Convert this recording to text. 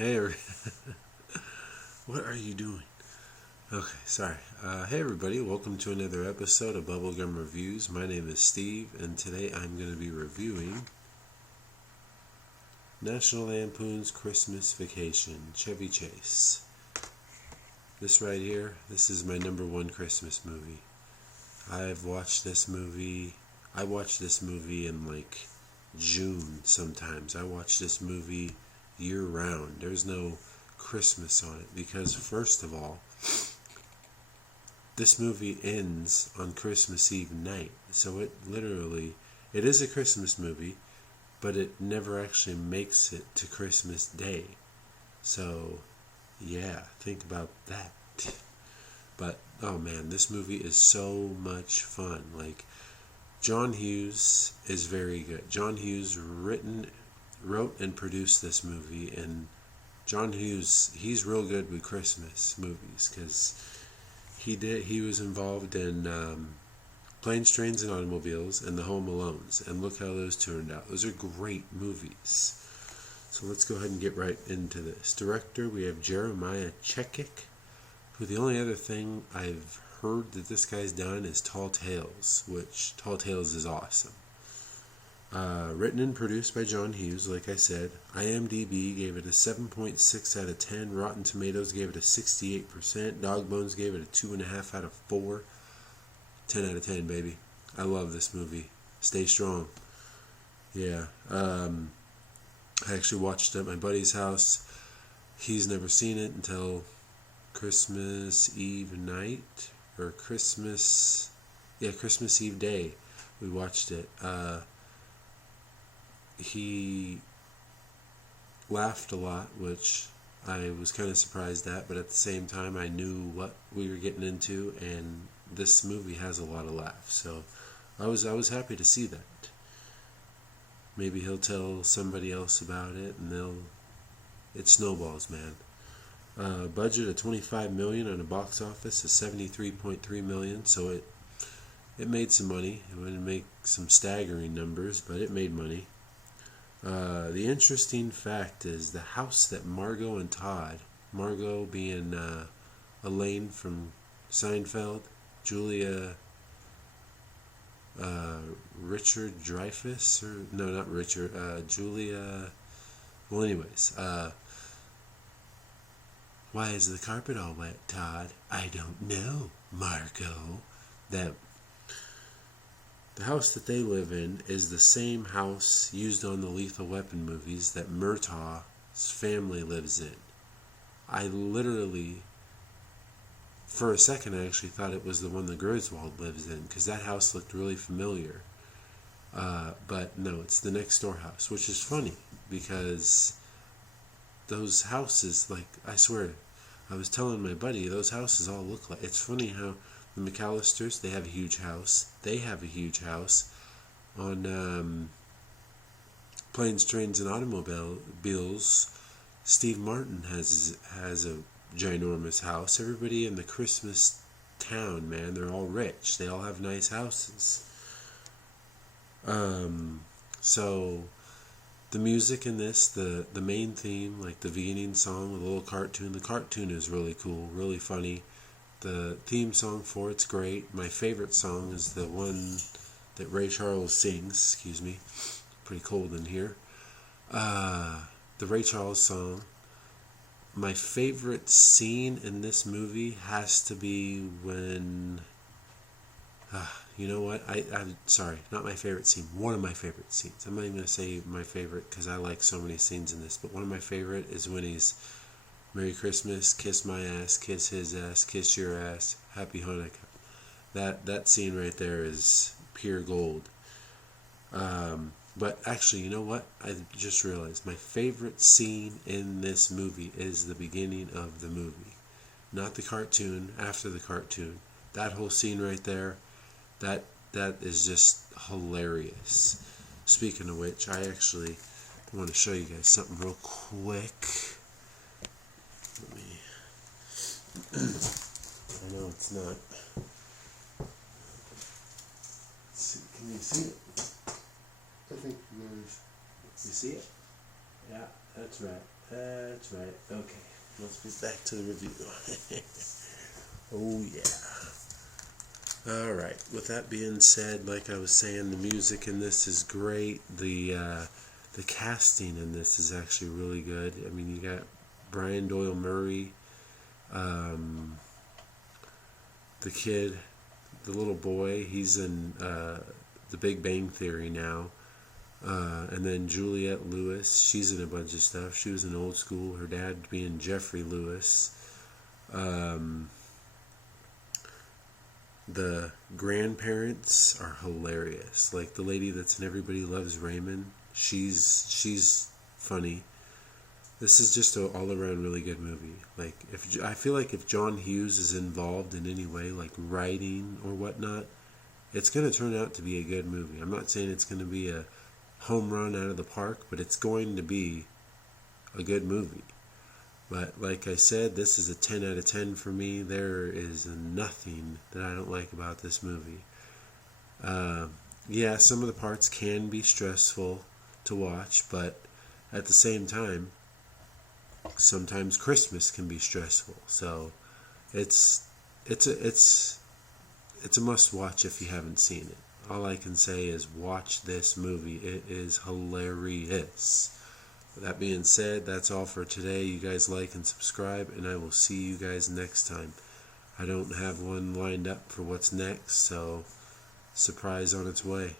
Hey, what are you doing? Okay, sorry. Hey, everybody, welcome to another episode of Bubblegum Reviews. My name is Steve, and today I'm going to be reviewing National Lampoon's Christmas Vacation, Chevy Chase. This right here, this is my number one Christmas movie. I watch this movie in like June sometimes. I watch this movie year round. There's no Christmas on it because, first of all, this movie ends on Christmas Eve night. So it is a Christmas movie, but it never actually makes it to Christmas Day. So, yeah, think about that. But, oh man, this movie is so much fun. Like, John Hughes is very good. John Hughes wrote and produced this movie, and John Hughes, he's real good with Christmas movies because he was involved in Planes, Trains, and Automobiles and the Home Alones, and look how those turned out. Those are great movies. So let's go ahead and get right into this. Director, we have Jeremiah Chechik, who the only other thing I've heard that this guy's done is Tall Tales, which Tall Tales is awesome. Written and produced by John Hughes, like I said. IMDb gave it a 7.6 out of 10. Rotten Tomatoes gave it a 68%. Dog Bones gave it a 2.5 out of 4. 10 out of 10, baby. I love this movie. Stay strong. Yeah. I actually watched it at my buddy's house. He's never seen it until Christmas Eve night. Or Christmas Eve day. We watched it. He laughed a lot, which I was kind of surprised at, but at the same time I knew what we were getting into, and this movie has a lot of laughs, so I was happy to see that. Maybe he'll tell somebody else about it, and it snowballs, man. Budget of $25 million on a box office of $73.3 million, so it made some money. It wouldn't make some staggering numbers, but it made money. The interesting fact is the house that Margot and Todd, Margot being Elaine from Seinfeld, Julia Richard Dreyfuss, or no, not Richard, Julia, well anyways, why is the carpet all wet, Todd? I don't know, Margot. The house that they live in is the same house used on the Lethal Weapon movies that Murtaugh's family lives in. I literally, for a second, I actually thought it was the one that Griswold lives in, because that house looked really familiar. But no, it's the next door house, which is funny, because those houses, like, I swear, I was telling my buddy, those houses all look like, it's funny how the McAllisters, they have a huge house. They have a huge house. On Planes, Trains, and Automobiles, Steve Martin has a ginormous house. Everybody in the Christmas town, man, they're all rich. They all have nice houses. So the music in this, the main theme, like the beginning song, the little cartoon, the cartoon is really cool, really funny. The theme song for it's great. My favorite song is the one that Ray Charles sings. Excuse me. Pretty cold in here. The Ray Charles song. My favorite scene in this movie has to be when... you know what? I'm sorry. Not my favorite scene. One of my favorite scenes. I'm not even going to say my favorite because I like so many scenes in this. But one of my favorite is when he's... Merry Christmas, kiss my ass, kiss his ass, kiss your ass, Happy Hanukkah. That scene right there is pure gold. But actually, you know what? I just realized my favorite scene in this movie is the beginning of the movie. Not the cartoon, after the cartoon. That whole scene right there, that is just hilarious. Speaking of which, I actually want to show you guys something real quick. I know it's not. Let's see. Can you see it? I think you see it? Yeah, that's right. That's right. Okay, let's get back to the review. Oh yeah. All right. With that being said, like I was saying, the music in this is great. The casting in this is actually really good. I mean, you got Brian Doyle Murray, um, the kid, the little boy. He's in The Big Bang Theory now. And then Juliette Lewis, she's in a bunch of stuff. She was in Old School. Her dad being Jeffrey Lewis. The grandparents are hilarious. Like the lady that's in Everybody Loves Raymond, she's funny. This is just an all around really good movie. Like I feel like if John Hughes is involved in any way, like writing or whatnot, it's going to turn out to be a good movie. I'm not saying it's going to be a home run out of the park, but it's going to be a good movie. But like I said, this is a 10 out of 10 for me. There is nothing that I don't like about this movie. Yeah, some of the parts can be stressful to watch, but at the same time, sometimes Christmas can be stressful. So it's a must watch if you haven't seen it. All I can say is watch this movie. It is hilarious. With that being said, that's all for today. You guys like and subscribe, and I will see you guys next time. I don't have one lined up for what's next, so surprise on its way.